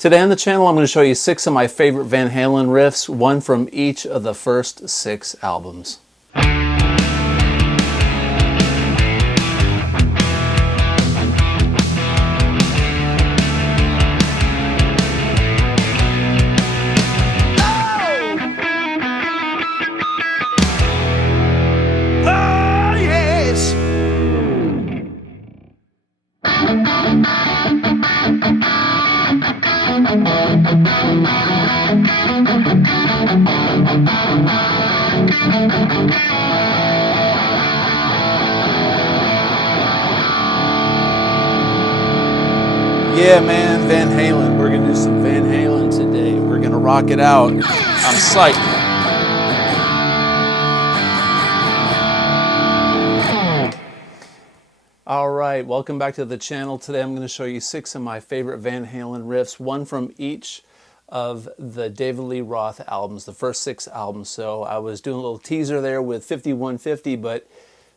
Today on the channel, I'm going to show you 6 of my favorite Van Halen riffs, one from each of the first 6 albums. Yeah, man, Van Halen. We're going to do some Van Halen today. We're going to rock it out. I'm psyched. All right, welcome back to the channel. Today I'm going to show you 6 of my favorite Van Halen riffs, one from each of the David Lee Roth albums, the first 6 albums. So I was doing a little teaser there with 5150, but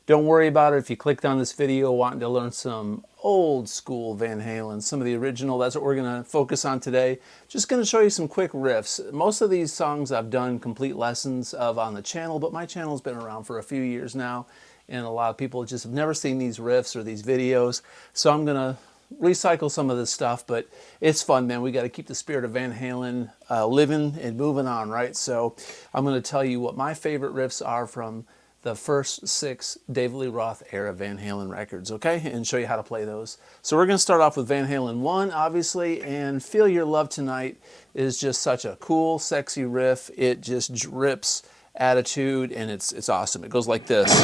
don't worry about it if you clicked on this video wanting to learn some old school Van Halen, some of the original. That's what we're going to focus on today. Just going to show you some quick riffs. Most of these songs I've done complete lessons of on the channel, but my channel's been around for a few years now, and a lot of people just have never seen these riffs or these videos. So I'm going to recycle some of this stuff, but it's fun, man. We got to keep the spirit of Van Halen living and moving on, right? So I'm going to tell you what my favorite riffs are from the first 6 David Lee Roth era Van Halen records, okay? And show you how to play those. So we're going to start off with Van Halen 1, obviously, and Feel Your Love Tonight is just such a cool, sexy riff. It just drips attitude, and it's awesome. It goes like this.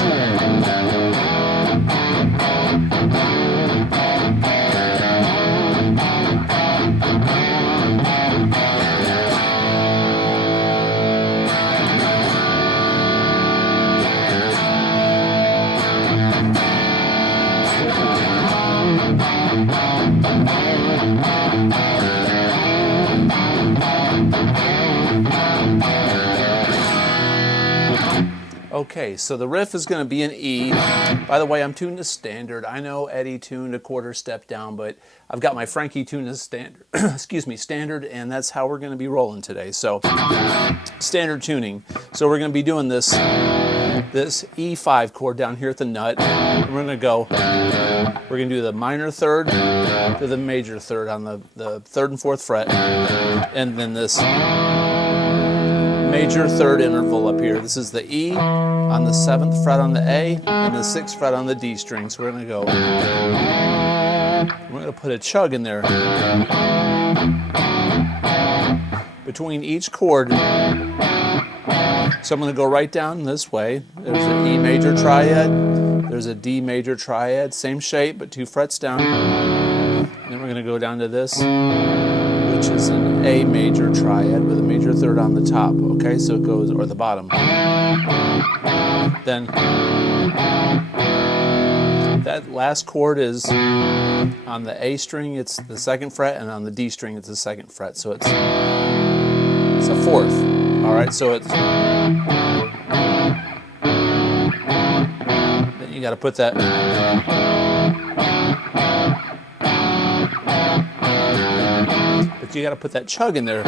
Okay, so the riff is going to be in E. By the way, I'm tuned to standard. I know Eddie tuned a quarter step down, but I've got my Frankie tuned to standard, excuse me, standard, and that's how we're going to be rolling today. So, standard tuning. So we're going to be doing this E5 chord down here at the nut. We're going to go, we're going to do the minor third to the major third on the 3rd and 4th fret, and then this major third interval up here. This is the E on the 7th fret on the A and the 6th fret on the D string. So we're going to go, we're going to put a chug in there between each chord. So I'm going to go right down this way. There's an E major triad, there's a D major triad, same shape but 2 frets down. And then we're going to go down to this, which is an A major triad with a major third on the top, okay? So it goes, or the bottom. Then that last chord is on the A string, it's the 2nd fret, and on the D string, it's the 2nd fret. So it's a 4th, all right? So it's, then you got to put that, you got to put that chug in there.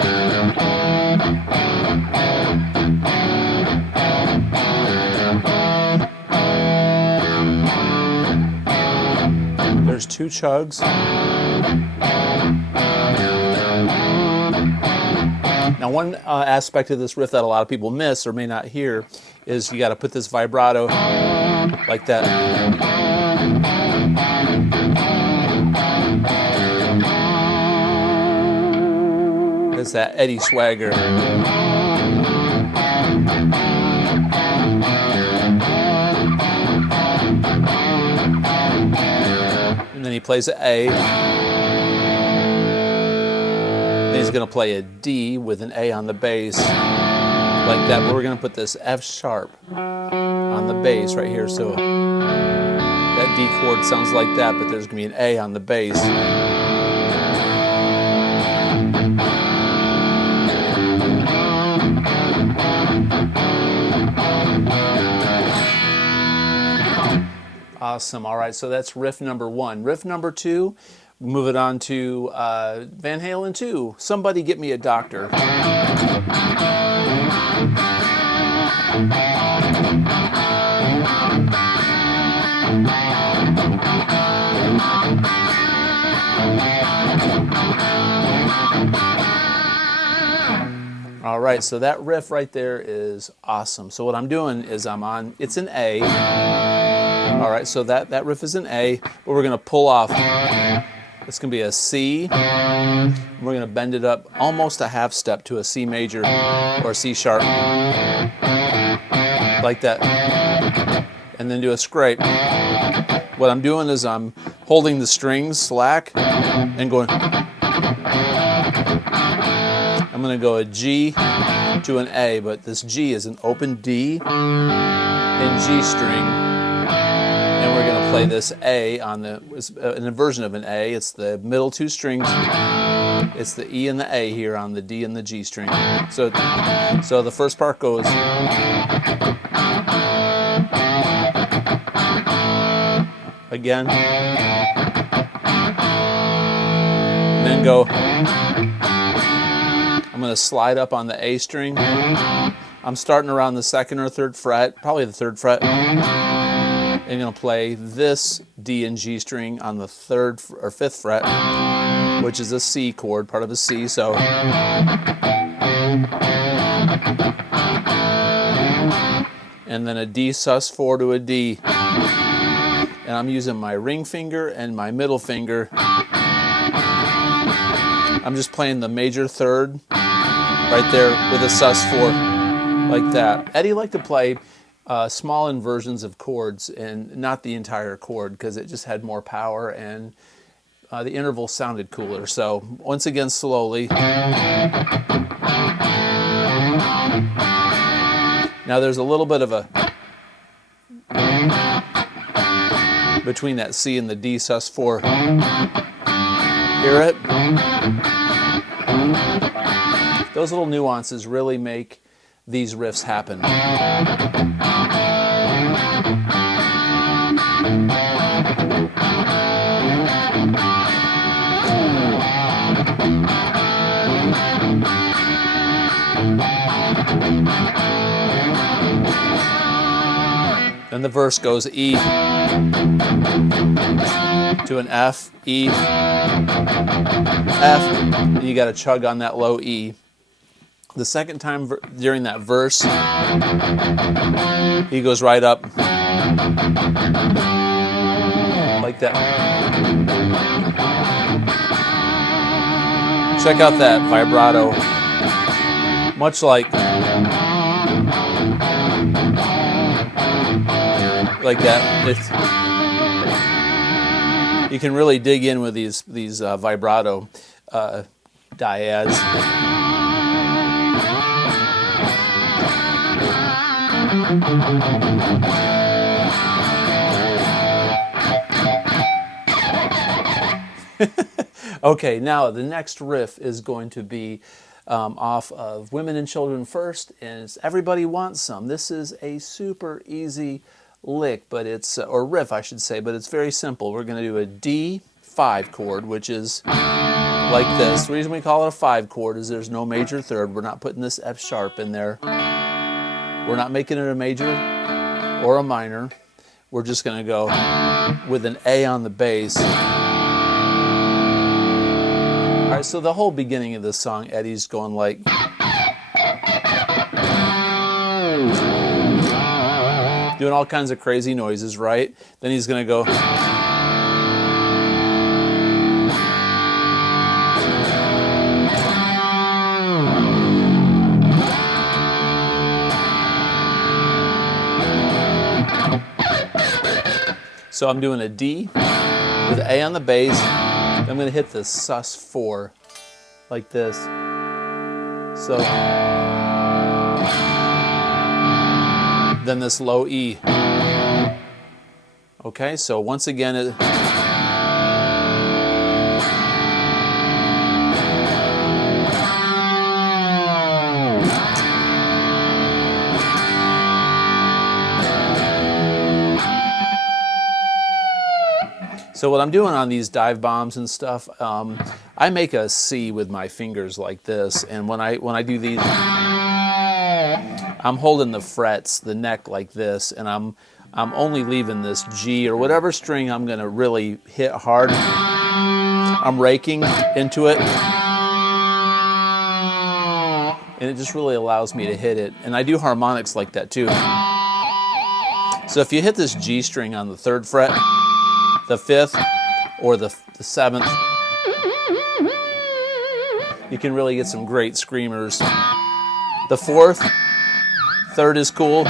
There's 2 chugs. Now, one aspect of this riff that a lot of people miss or may not hear is you got to put this vibrato like that. It's that Eddie swagger. And then he plays an A. Then he's going to play a D with an A on the bass, like that. But we're going to put this F sharp on the bass right here. So that D chord sounds like that, but there's going to be an A on the bass. Awesome. All right, so that's riff number 1. Riff number 2, Move it on to Van Halen 2, Somebody Get Me a Doctor. All right, so that riff right there is awesome. So what I'm doing is it's an A. All right, so that riff is an A, but we're gonna pull off. It's gonna be a C. We're gonna bend it up almost a half step to a C major or a C sharp, like that, and then do a scrape. What I'm doing is I'm holding the strings slack and going. I'm going to go a G to an A, but this G is an open D and G string, and we're going to play this A on an inversion of an A. It's the middle two strings. It's the E and the A here on the D and the G string. So the first part goes. Again. And then go. I'm going to slide up on the A string. I'm starting around the 2nd or 3rd fret, probably the 3rd fret. I'm going to play this D and G string on the 3rd or 5th fret, which is a C chord, part of a C. So, and then a D sus4 to a D. And I'm using my ring finger and my middle finger. I'm just playing the major 3rd right there with a sus4, like that. Eddie liked to play small inversions of chords and not the entire chord because it just had more power and the interval sounded cooler. So once again, slowly. Now there's a little bit of a between that C and the D sus4. Hear it? Those little nuances really make these riffs happen. Then the verse goes E to an F, E, F, and you got to chug on that low E. The second time during that verse, he goes right up like that. Check out that vibrato, much like that. You can really dig in with these vibrato dyads. Okay, now the next riff is going to be off of Women and Children First, and it's Everybody Wants Some. This is a super easy lick, but it's or riff I should say, but it's very simple. We're going to do a D5 chord, which is like this. The reason we call it a 5 chord is there's no major 3rd. We're not putting this F sharp in there. We're not making it a major or a minor. We're just going to go with an A on the bass. All right, so the whole beginning of this song, Eddie's going like, doing all kinds of crazy noises, right? Then he's going to go. So I'm doing a D with an A on the bass. I'm going to hit the sus4 like this. So then this low E. Okay, so once again it So what I'm doing on these dive bombs and stuff, I make a C with my fingers like this, and when I do these, I'm holding the frets, the neck like this, and I'm only leaving this G or whatever string I'm going to really hit hard. I'm raking into it, and it just really allows me to hit it. And I do harmonics like that too. So if you hit this G string on the 3rd fret, the 5th, or the 7th, you can really get some great screamers. The 4th, 3rd is cool.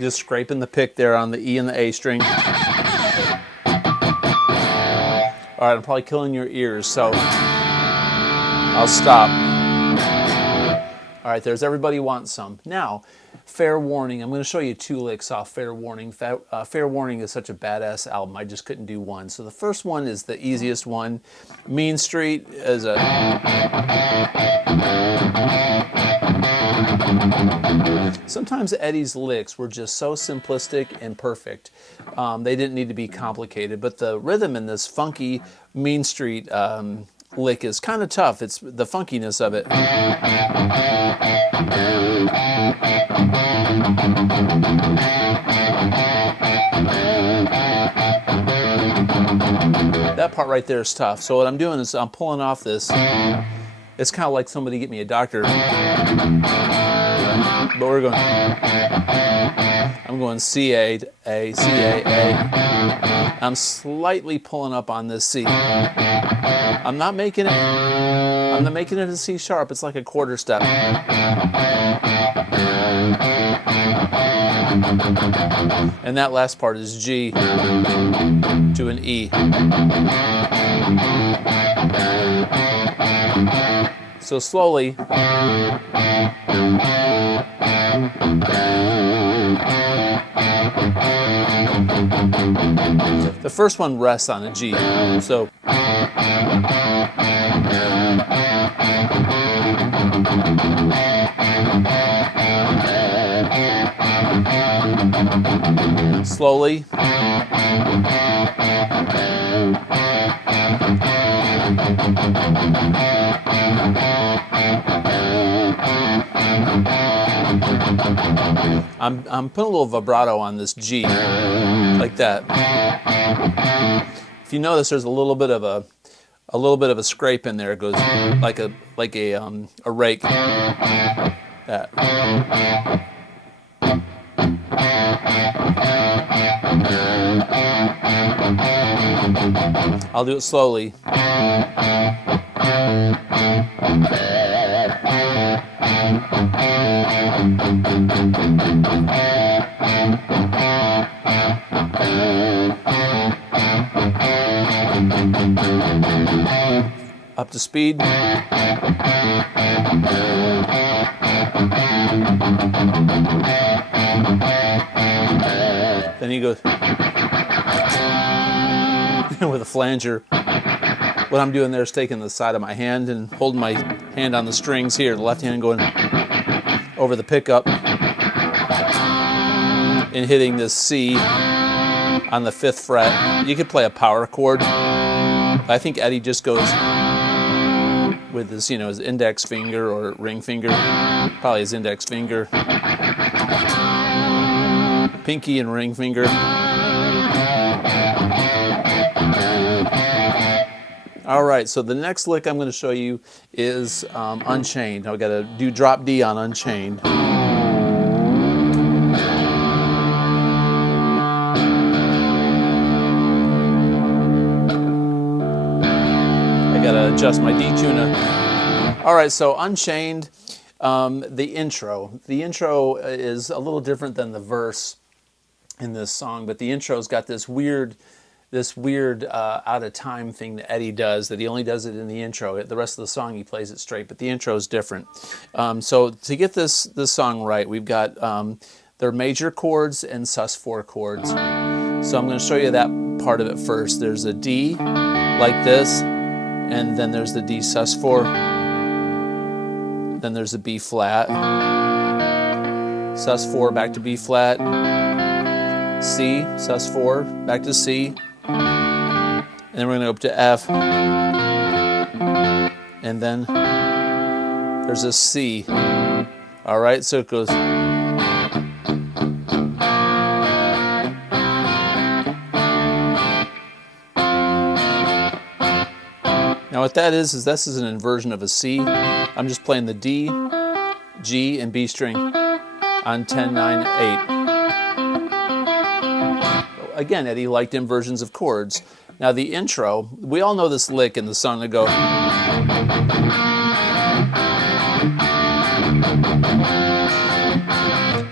Just scraping the pick there on the E and the A string. All right, I'm probably killing your ears, so I'll stop. All right, there's Everybody Wants Some. Now, Fair Warning. I'm going to show you 2 licks off Fair Warning. Fair Warning is such a badass album, I just couldn't do one. So the first one is the easiest one. Mean Street is a... Sometimes Eddie's licks were just so simplistic and perfect. They didn't need to be complicated, but the rhythm in this funky Mean Street lick is kind of tough. It's the funkiness of it. That part right there is tough. So what I'm doing is I'm pulling off this. It's kind of like somebody get me a doctor. But we're going... I'm going C, A, A, C, A, A. I'm slightly pulling up on this C. I'm not making it a C sharp. It's like a quarter step. And that last part is G to an E. So slowly. The first one rests on a G. So slowly. I'm putting a little vibrato on this G, like that. If you notice, there's a little bit of a scrape in there. It goes like a rake. That. I'll do it slowly. Up to speed. Then he goes with a flanger. What I'm doing there is taking the side of my hand and holding my hand on the strings here, the left hand going over the pickup and hitting this C on the 5th fret. You could play a power chord. I think Eddie just goes with his, his index finger or ring finger, probably his index finger, pinky and ring finger. All right, so the next lick I'm going to show you is Unchained. I've got to do drop D on Unchained. I got to adjust my D tuner. All right, so Unchained, the intro. The intro is a little different than the verse in this song, but the intro's got this weird out of time thing that Eddie does, that he only does it in the intro. The rest of the song he plays it straight, but the intro is different. So to get this song right, we've got their major chords and sus4 chords. So I'm going to show you that part of it first. There's a D like this, and then there's the D sus4, then there's the B flat, sus4 back to B flat, C, sus4 back to C, and then we're going to go up to F, and then there's a C. All right, so it goes. Now what that is this is an inversion of a C. I'm just playing the D, G, and B string on 10, 9, 8. Again, Eddie liked inversions of chords. Now the intro, we all know this lick in the song that go.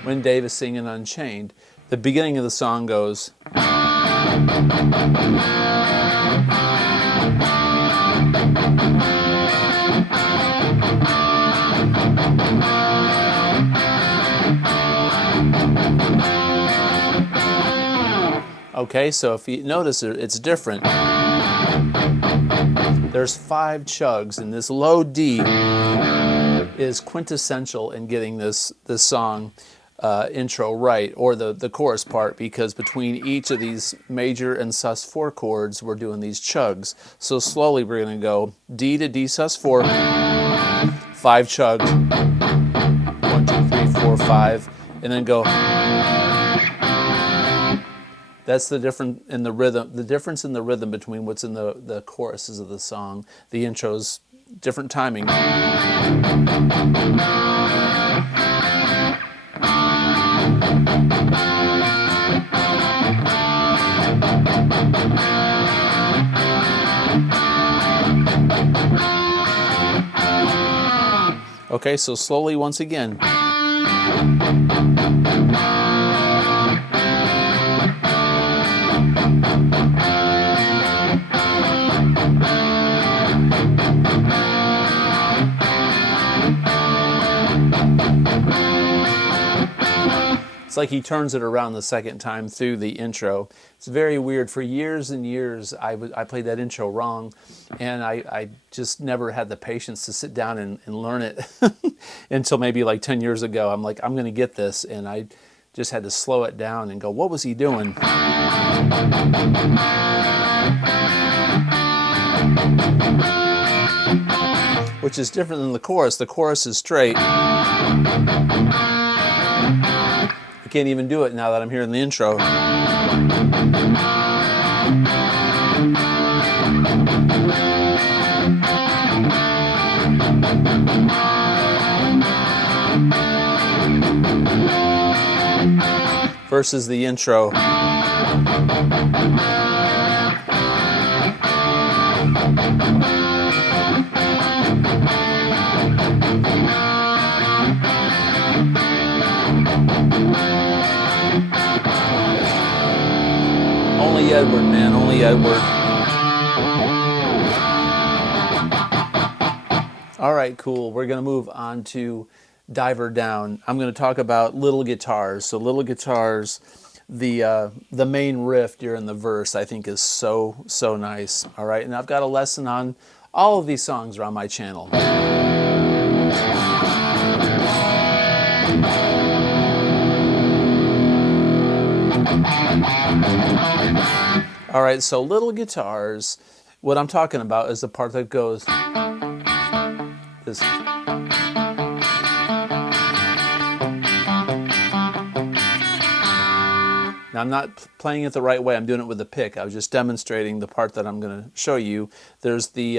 When Dave is singing Unchained, the beginning of the song goes. Okay, so if you notice it's different. There's 5 chugs, and this low D is quintessential in getting this song intro right, or the chorus part, because between each of these major and sus4 chords, we're doing these chugs. So slowly we're going to go D to D sus4, 5 chugs, 1, 2, 3, 4, 5, and then go. That's the difference in the rhythm. The difference in the rhythm between what's in the choruses of the song. The intro's different timing. Okay, so slowly once again. It's like he turns it around the second time through the intro. It's very weird. For years and years, I played that intro wrong, and I just never had the patience to sit down and learn it until maybe like 10 years ago. I'm like, I'm going to get this, and I just had to slow it down and go, what was he doing? Which is different than the chorus. The chorus is straight. I can't even do it now that I'm hearing the intro. Versus the intro. Only Edward, man, only Edward. All right, cool. We're going to move on to Diver Down. I'm going to talk about little guitars. So little guitars, the main riff during the verse, I think is so nice. All right, and I've got a lesson on all of these songs are on my channel. All right, so little guitars, what I'm talking about is the part that goes this. Now I'm not playing it the right way, I'm doing it with a pick. I was just demonstrating the part that I'm going to show you. There's the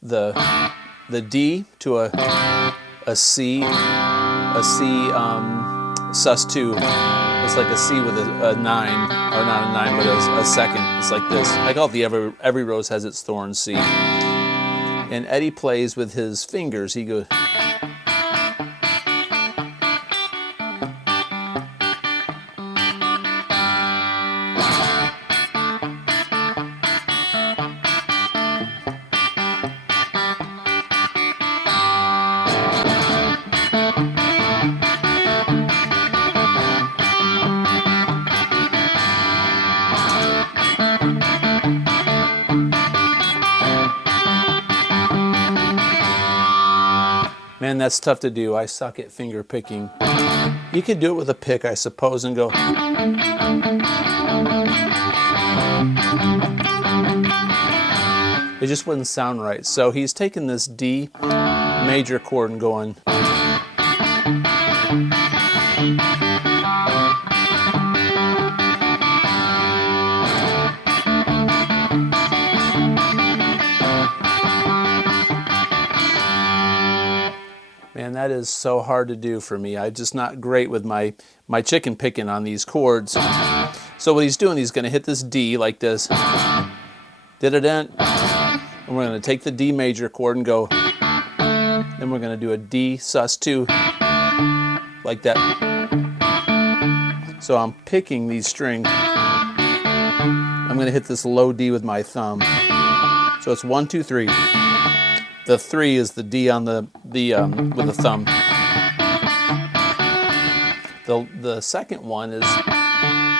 D to a C sus2. It's like a C with a 9, or not a 9, but a second. It's like this. I call it the every rose has its thorn C. And Eddie plays with his fingers. He goes. that's tough to do. I suck at finger picking. You could do it with a pick, I suppose, and go. It just wouldn't sound right. So he's taking this D major chord and going. Man, that is so hard to do for me. I'm just not great with my chicken picking on these chords. So what he's doing, he's going to hit this D like this. Did-a-dent. And we're going to take the D major chord and go. Then we're going to do a D sus2 like that. So I'm picking these strings. I'm going to hit this low D with my thumb. So it's 1, 2, 3. The 3 is the D on with the thumb. The second one is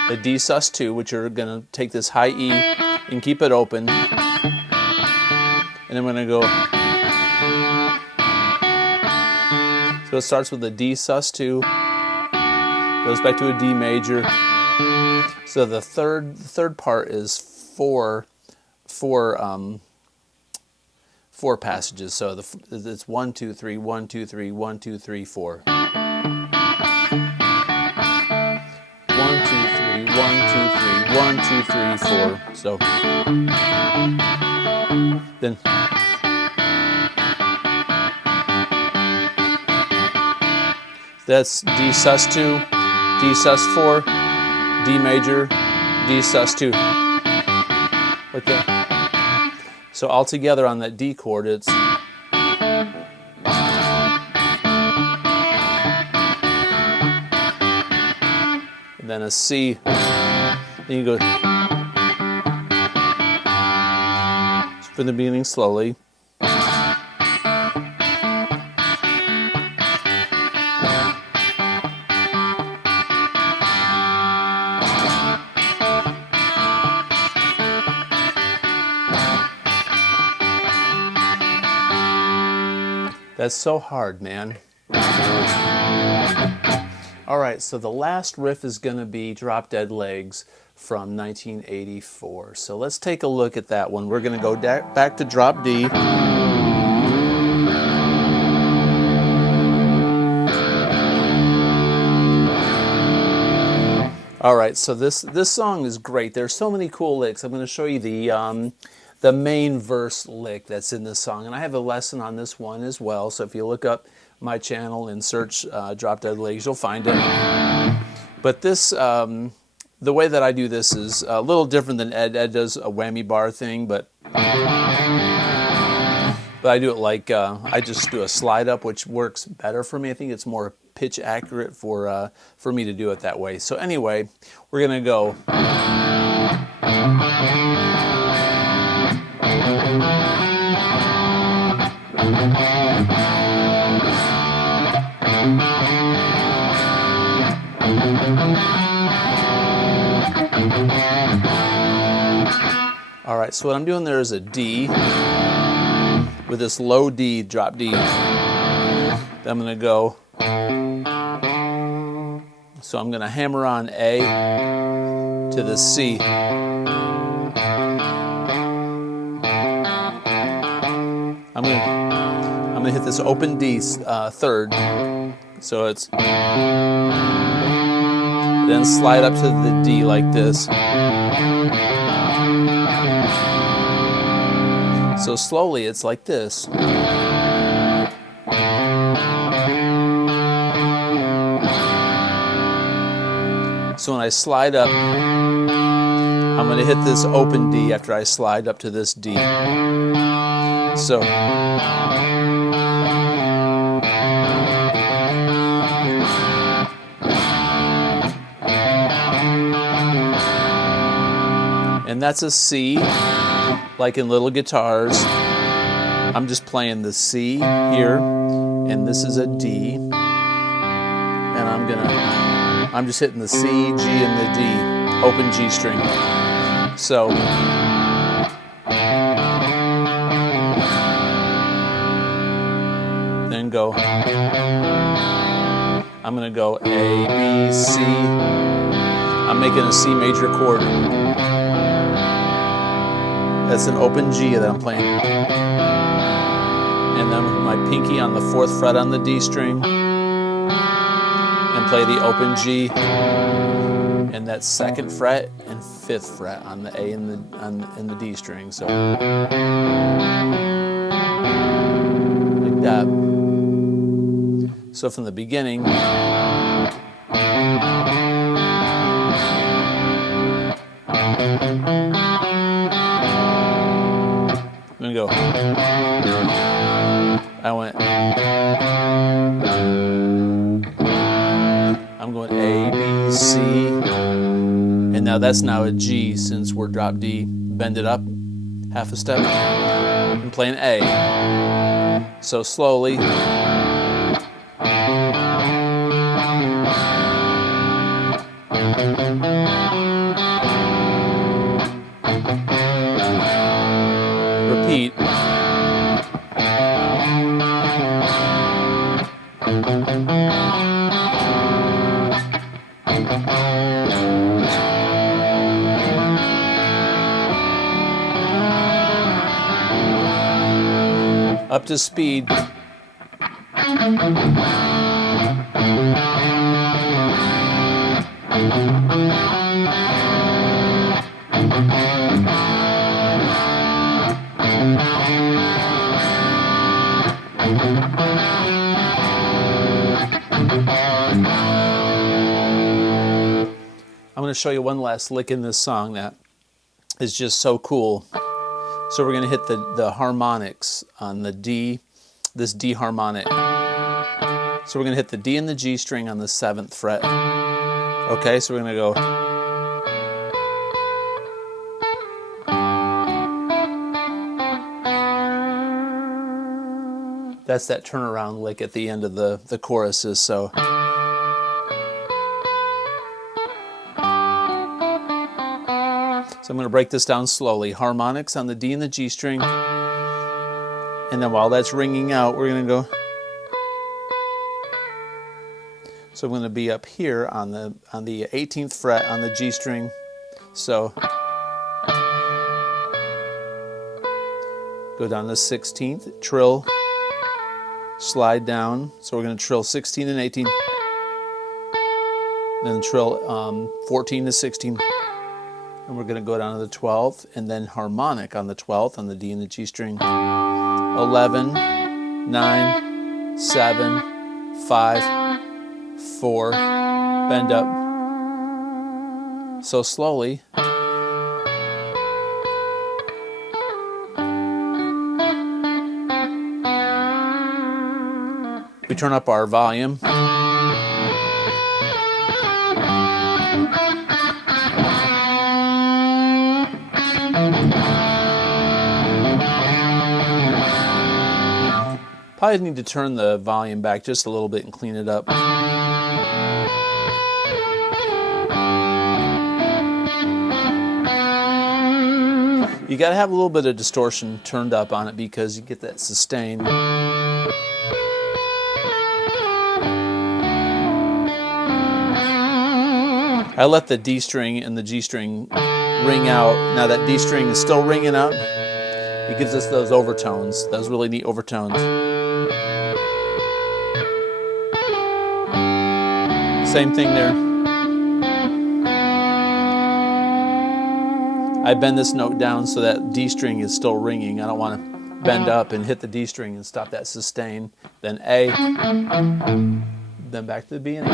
the D sus2, which you're going to take this high E and keep it open. And then we're going to go. So it starts with a D sus2, goes back to a D major. So the third part is four passages. So it's 1, 2, 3, 1, 2, 3, 1, 2, 3, 4. 1, 2, 3, 1, 2, 3, 1, 2, 3, 4. So then that's D sus2, D sus4, D major, D sus2. Like that. So all together on that D chord, it's and then a C. Then you go from the beginning slowly. That's so hard, man. All right, so the last riff is going to be Drop Dead Legs from 1984. So let's take a look at that one. We're going to go back to drop D. All right, so this song is great. There's so many cool licks. I'm going to show you the main verse lick that's in this song. And I have a lesson on this one as well. So if you look up my channel and search Drop Dead Legs, you'll find it. But this, the way that I do this is a little different than Ed. Ed does a whammy bar thing, but I do it like, I just do a slide up, which works better for me. I think it's more pitch accurate for me to do it that way. So anyway, we're going to go. All right, so what I'm doing there is a D with this low D, drop D. Then I'm going to go. So I'm going to hammer on A to the C. I'm going to hit this open D third. So it's then slide up to the D like this. So slowly it's like this. So when I slide up, I'm going to hit this open D after I slide up to this D. So and that's a C, like in little guitars. I'm just playing the C here, and this is a D, and I'm just hitting the C, G, and the D, open G string. So then go. I'm going to go A, B, C. I'm making a C major chord. That's an open G that I'm playing. And then with my pinky on the 4th fret on the D string, and play the open G, and that 2nd fret and 5th fret on the A and the D string. So like that. So from the beginning, I'm gonna go. I'm going A, B, C, and now that's now a G since we're drop D. Bend it up half a step and play an A. So slowly. Repeat. Up to speed. I'm going to show you one last lick in this song that is just so cool. So we're going to hit the harmonics on the D, this D harmonic. So we're going to hit the D and the G string on the 7th fret. Okay, so we're going to go. That's that turnaround lick at the end of the choruses. So. So I'm going to break this down slowly. Harmonics on the D and the G string. And then while that's ringing out, we're going to go. So I'm going to be up here on the 18th fret on the G string. So go down to the 16th, trill, slide down. So we're going to trill 16 and 18. Then trill 14 to 16. And we're going to go down to the 12th, and then harmonic on the 12th on the D and the G string. 11, 9, 7, 5, 4, bend up. So slowly. We turn up our volume. Probably need to turn the volume back just a little bit and clean it up. You got to have a little bit of distortion turned up on it because you get that sustain. I let the D string and the G string ring out. Now that D string is still ringing out. It gives us those overtones, those really neat overtones. Same thing there. I bend this note down so that D string is still ringing. I don't want to bend up and hit the D string and stop that sustain. Then A, then back to the beginning.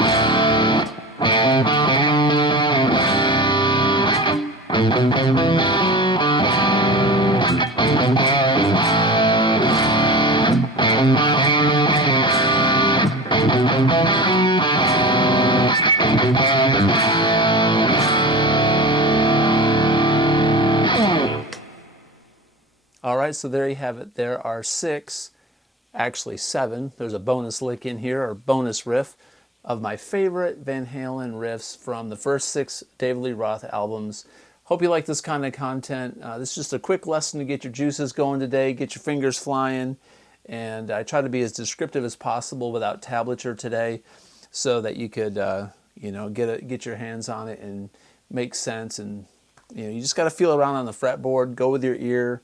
All right, so there you have it. There are 6, actually 7. There's a bonus lick in here, or bonus riff, of my favorite Van Halen riffs from the first 6 David Lee Roth albums. Hope you like this kind of content. This is just a quick lesson to get your juices going today, get your fingers flying, and I try to be as descriptive as possible without tablature today. so that you could get your hands on it and make sense. And you just got to feel around on the fretboard, go with your ear,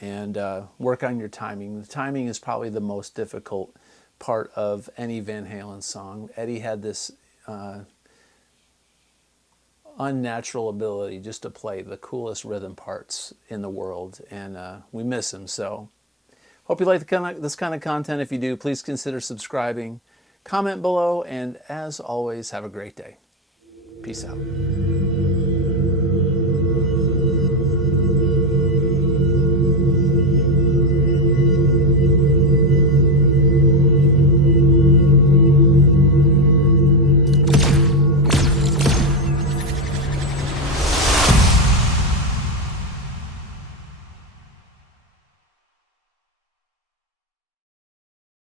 and work on your timing. The timing is probably the most difficult part of any Van Halen song. Eddie had this unnatural ability just to play the coolest rhythm parts in the world, and we miss him. So hope you like this kind of content. If you do, please consider subscribing, comment below, and as always, have a great day. Peace out.